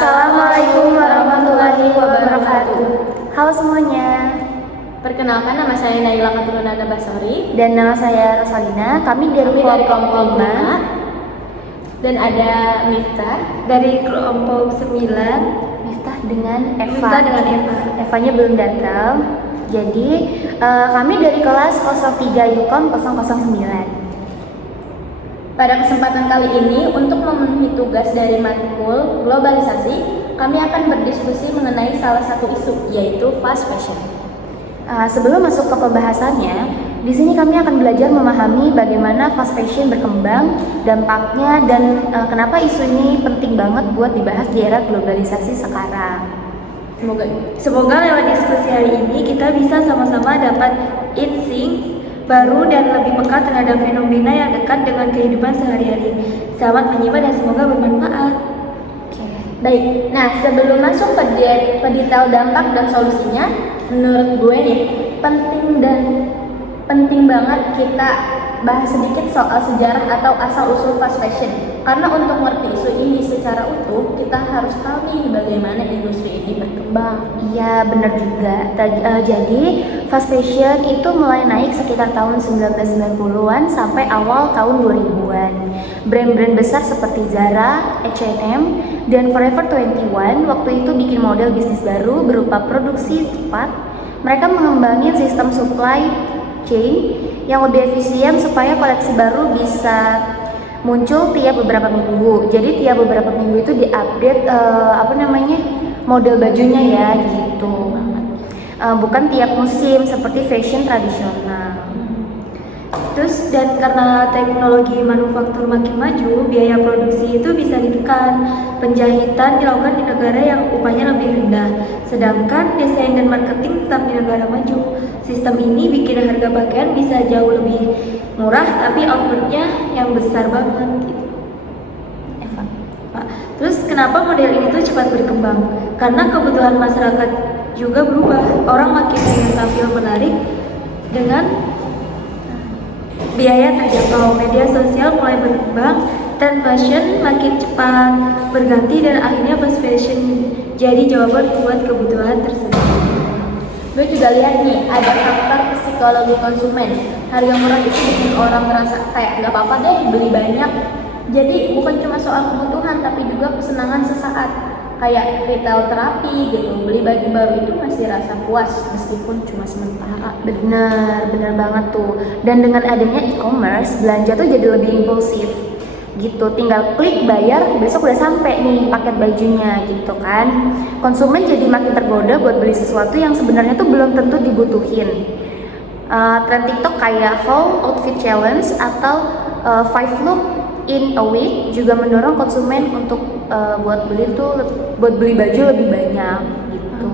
Assalamualaikum warahmatullahi wabarakatuh. Halo semuanya. Perkenalkan, nama saya Naila Katurunada Basori. Dan nama saya Rosalina. Kami dari kelompok 5. Dan ada Miftah dari kelompok 9. Miftah dengan Eva. Miftah dengan Eva. Evanya belum datang. Jadi kami dari kelas 03 Yukom 009. Pada kesempatan kali ini, untuk memenuhi tugas dari matkul globalisasi, kami akan berdiskusi mengenai salah satu isu, yaitu fast fashion. Sebelum masuk ke pembahasannya, di sini kami akan belajar memahami bagaimana fast fashion berkembang, dampaknya, dan kenapa isu ini penting banget buat dibahas di era globalisasi sekarang. Semoga lewat diskusi hari ini kita bisa sama-sama dapat insight baru dan lebih peka terhadap fenomena yang dekat dengan kehidupan sehari-hari. Selamat menyimak dan semoga bermanfaat. Baik, nah sebelum masuk ke detail dampak dan solusinya, menurut gue nih penting banget kita bahas sedikit soal sejarah atau asal-usul fast fashion. Karena untuk ngerti isu ini secara utuh, kita harus tahu nih bagaimana industri ini berkembang. Iya, benar juga. Jadi, fast fashion itu mulai naik sekitar tahun 1990-an sampai awal tahun 2000-an. Brand-brand besar seperti Zara, H&M, dan Forever 21 waktu itu bikin model bisnis baru berupa produksi cepat. Mereka mengembangin sistem supply chain yang lebih efisien supaya koleksi baru bisa muncul tiap beberapa minggu. Jadi tiap beberapa minggu itu diupdate model bajunya ya gitu. Bukan tiap musim seperti fashion tradisional. Terus dan karena teknologi manufaktur makin maju, biaya produksi itu bisa ditekan. Penjahitan dilakukan di negara yang upahnya lebih rendah, sedangkan desain dan marketing tetap di negara maju. Sistem ini bikin harga pakaian bisa jauh lebih murah, tapi outputnya yang besar banget gitu. Terus kenapa model ini tuh cepat berkembang? Karena kebutuhan masyarakat juga berubah. Orang makin ingin tampil menarik dengan biaya terjangkau. Media sosial mulai berkembang, tren fashion makin cepat berganti, dan akhirnya fast fashion jadi jawaban buat kebutuhan tersebut. Gue juga lihat nih, ada faktor psikologi konsumen. Harga murah itu bikin orang merasa kayak gak apa-apa deh beli banyak. Jadi bukan cuma soal kebutuhan, tapi juga kesenangan sesaat. Kayak retail terapi gitu, beli baju baru itu masih rasa puas meskipun cuma sementara. Benar banget tuh. Dan dengan adanya e-commerce, belanja tuh jadi lebih impulsif gitu. Tinggal klik bayar, besok udah sampai nih paket bajunya gitu kan. Konsumen jadi makin tergoda buat beli sesuatu yang sebenarnya tuh belum tentu dibutuhin. Tren TikTok kayak Whole Outfit Challenge atau 5 look in a week juga mendorong konsumen untuk buat beli baju lebih banyak gitu.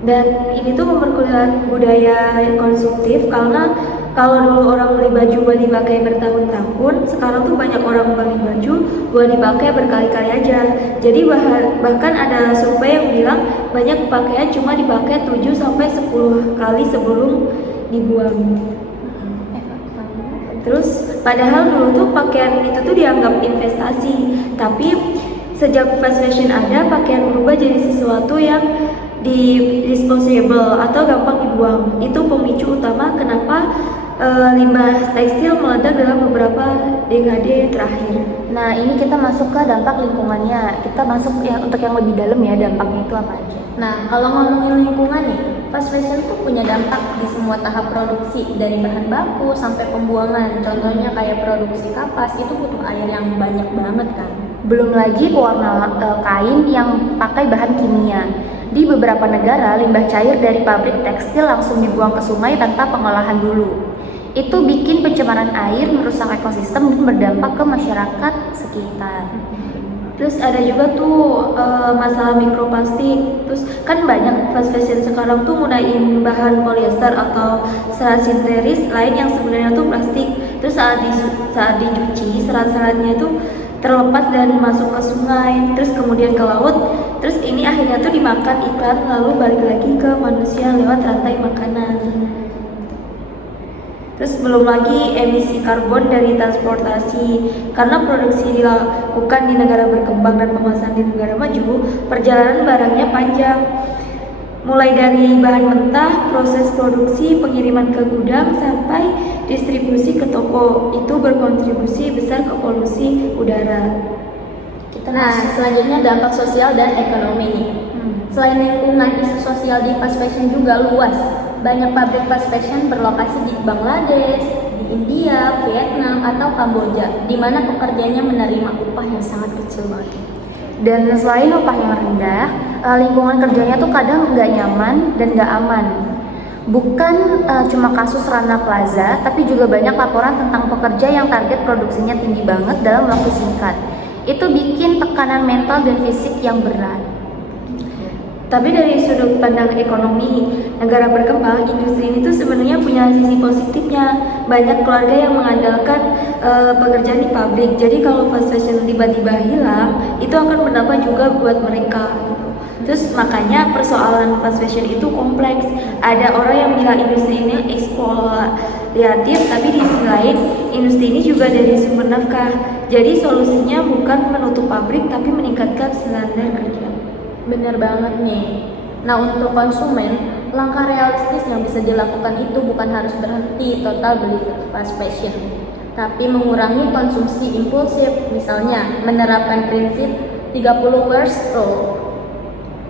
Dan ini tuh memperkuat budaya konsumtif, karena kalau dulu orang beli baju buat dipakai bertahun-tahun, sekarang tuh banyak orang beli baju buat dipakai berkali-kali aja. Jadi bahkan ada survei yang bilang banyak pakaian cuma dipakai 7-10 kali sebelum dibuang. Terus padahal dulu tuh pakaian itu tuh dianggap investasi, tapi sejak fast fashion ada, pakaian berubah jadi sesuatu yang disposable atau gampang dibuang. Itu pemicu utama kenapa limbah tekstil meledak dalam beberapa dekade terakhir. Nah, ini kita masuk ke dampak lingkungannya. Kita masuk untuk yang lebih dalam ya, dampaknya itu apa aja. Nah, kalau ngomongin lingkungan nih, fast fashion tuh punya dampak di semua tahap produksi, dari bahan baku sampai pembuangan. Contohnya kayak produksi kapas, itu butuh air yang banyak banget kan. Belum lagi pewarna kain yang pakai bahan kimia. Di beberapa negara, limbah cair dari pabrik tekstil langsung dibuang ke sungai tanpa pengolahan dulu. Itu bikin pencemaran air, merusak ekosistem, dan berdampak ke masyarakat sekitar. Terus ada juga tuh masalah mikroplastik. Terus kan banyak fast fashion sekarang tuh gunain bahan polyester atau serat sintetis lain yang sebenarnya tuh plastik. Terus saat dicuci, serat-seratnya itu terlepas dan masuk ke sungai, terus kemudian ke laut. Terus ini akhirnya tuh dimakan ikan, lalu balik lagi ke manusia lewat rantai makanan. Terus belum lagi emisi karbon dari transportasi. Karena produksi dilakukan di negara berkembang dan pemasaran di negara maju, perjalanan barangnya panjang. Mulai dari bahan mentah, proses produksi, pengiriman ke gudang, sampai distribusi ke toko, itu berkontribusi besar ke polusi udara. Nah, selanjutnya dampak sosial dan ekonomi. Selain lingkungan, isu sosial di fast fashion juga luas. Banyak pabrik fast fashion berlokasi di Bangladesh, di India, Vietnam, atau Kamboja, di mana pekerjanya menerima upah yang sangat kecil banget. Dan selain upah yang rendah, lingkungan kerjanya tuh kadang nggak nyaman dan nggak aman. Bukan cuma kasus Rana Plaza, tapi juga banyak laporan tentang pekerja yang target produksinya tinggi banget dalam waktu singkat. Itu bikin tekanan mental dan fisik yang berat. Tapi dari sudut pandang ekonomi, negara berkembang, industri ini tuh sebenarnya punya sisi positifnya. Banyak keluarga yang mengandalkan pekerjaan di pabrik. Jadi kalau fast fashion tiba-tiba hilang, itu akan berdampak juga buat mereka. Terus makanya persoalan fast fashion itu kompleks. Ada orang yang bilang industri ini eksploitatif, tapi di sisi lain industri ini juga dari sumber nafkah. Jadi solusinya bukan menutup pabrik, tapi meningkatkan standar kerja. Bener banget nih. Nah, untuk konsumen, langkah realistis yang bisa dilakukan itu bukan harus berhenti total beli fast fashion, tapi mengurangi konsumsi impulsif. Misalnya, menerapkan prinsip 30 wears rule.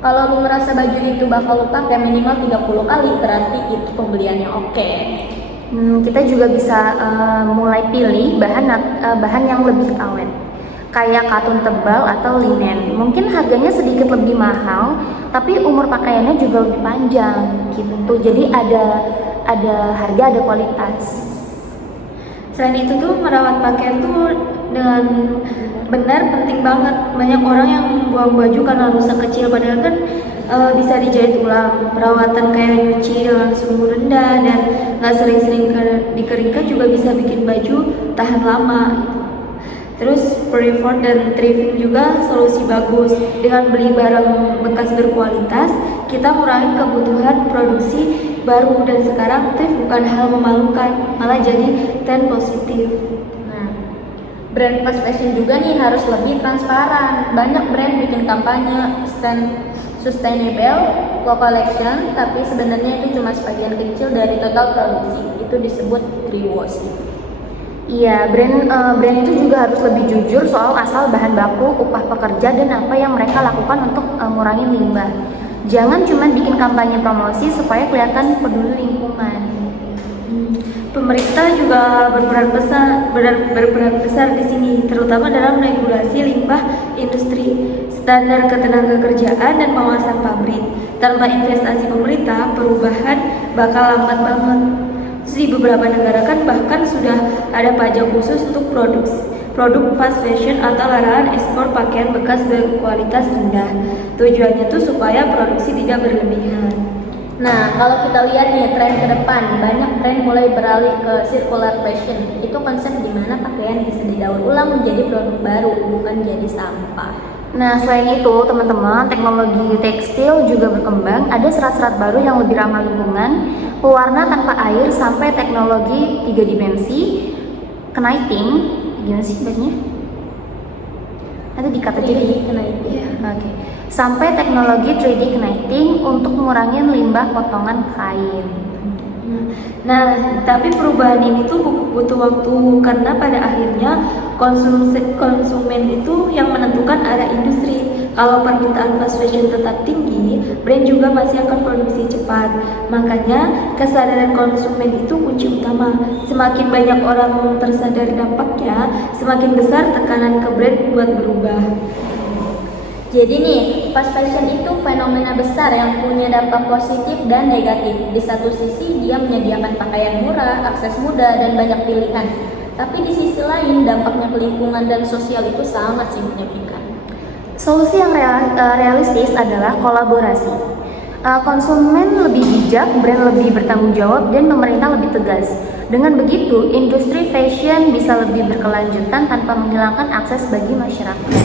Kalau lu ngerasa baju itu bakal lu pakai minimal 30 kali, berarti itu pembeliannya oke. Kita juga bisa mulai pilih bahan yang lebih awet, kayak katun tebal atau linen. Mungkin harganya sedikit lebih mahal, tapi umur pakaiannya juga lebih panjang gitu. Jadi ada harga, ada kualitas. Selain itu tuh merawat pakaian tuh dengan benar penting banget. Banyak orang yang buang baju karena rusak kecil, padahal kan bisa dijahit ulang. Perawatan kayak nyuci dengan suhu rendah dan nggak sering-sering dikeringkan juga bisa bikin baju tahan lama gitu. Terus pre-record dan thrifting juga solusi bagus. Dengan beli barang bekas berkualitas, kita mengurangi kebutuhan produksi baru, dan sekarang thrift bukan hal memalukan, malah jadi tren positif. Nah, brand fast fashion juga nih harus lebih transparan. Banyak brand bikin kampanye sustainable co-collection, tapi sebenarnya itu cuma sebagian kecil dari total produksi. Itu disebut greenwashing. Iya, brand itu juga harus lebih jujur soal asal bahan baku, upah pekerja, dan apa yang mereka lakukan untuk mengurangi limbah. Jangan cuma bikin kampanye promosi supaya kelihatan peduli lingkungan. Pemerintah juga berperan besar di sini, terutama dalam regulasi limbah industri, standar ketenagakerjaan, dan pengawasan pabrik. Tanpa investasi pemerintah, perubahan bakal lambat banget. Di beberapa negara kan bahkan sudah ada pajak khusus untuk produk fast fashion atau larangan ekspor pakaian bekas berkualitas rendah. Tujuannya tuh supaya produksi tidak berlebihan. Nah, kalau kita lihat nih tren ke depan, banyak brand mulai beralih ke circular fashion. Itu konsep di mana pakaian bisa didaur ulang menjadi produk baru, bukan jadi sampah. Nah, selain itu, teman-teman, teknologi tekstil juga berkembang. Ada serat-serat baru yang lebih ramah lingkungan, pewarna tanpa air, sampai teknologi 3 dimensi, kniting, gimana sih bacanya? Nanti dikat aja deh. Oke. Sampai teknologi 3D kniting untuk mengurangi limbah potongan kain. Nah, tapi perubahan ini tuh butuh waktu, karena pada akhirnya konsumen itu yang menentukan arah industri. Kalau permintaan fast fashion tetap tinggi, brand juga masih akan produksi cepat. Makanya kesadaran konsumen itu kunci utama. Semakin banyak orang tersadar dampaknya, semakin besar tekanan ke brand buat berubah. Jadi nih, fast fashion itu fenomena besar yang punya dampak positif dan negatif. Di satu sisi dia menyediakan pakaian murah, akses mudah, dan banyak pilihan. Tapi di sisi lain dampaknya ke lingkungan dan sosial itu sangat signifikan. Solusi yang realistis adalah kolaborasi. Konsumen lebih bijak, brand lebih bertanggung jawab, dan pemerintah lebih tegas. Dengan begitu, industri fashion bisa lebih berkelanjutan tanpa menghilangkan akses bagi masyarakat.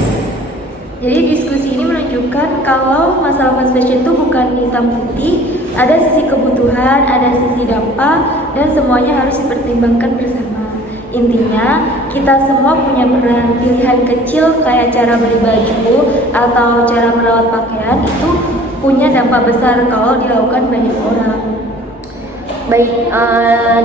Jadi diskusi ini menunjukkan kalau masalah fast fashion itu bukan hitam putih, Ada sisi kebutuhan, ada sisi dampak, dan semuanya harus dipertimbangkan bersama. Intinya, kita semua punya peran. Pilihan kecil kayak cara beli baju atau cara merawat pakaian itu punya dampak besar kalau dilakukan banyak orang. Baik,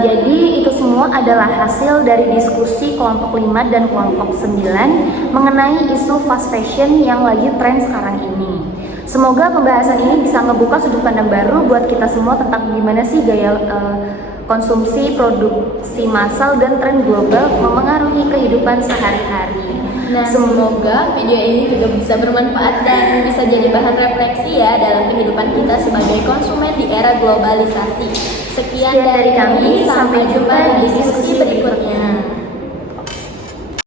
jadi itu semua adalah hasil dari diskusi kelompok 5 dan kelompok 9 mengenai isu fast fashion yang lagi tren sekarang ini. Semoga pembahasan ini bisa ngebuka sudut pandang baru buat kita semua tentang gimana sih gaya konsumsi, produksi massal, dan tren global memengaruhi kehidupan sehari-hari. Nah, semoga video ini juga bisa bermanfaat dan bisa jadi bahan refleksi ya dalam kehidupan kita sebagai konsumen di era globalisasi. Sekian dari kami, sampai jumpa di diskusi berikutnya.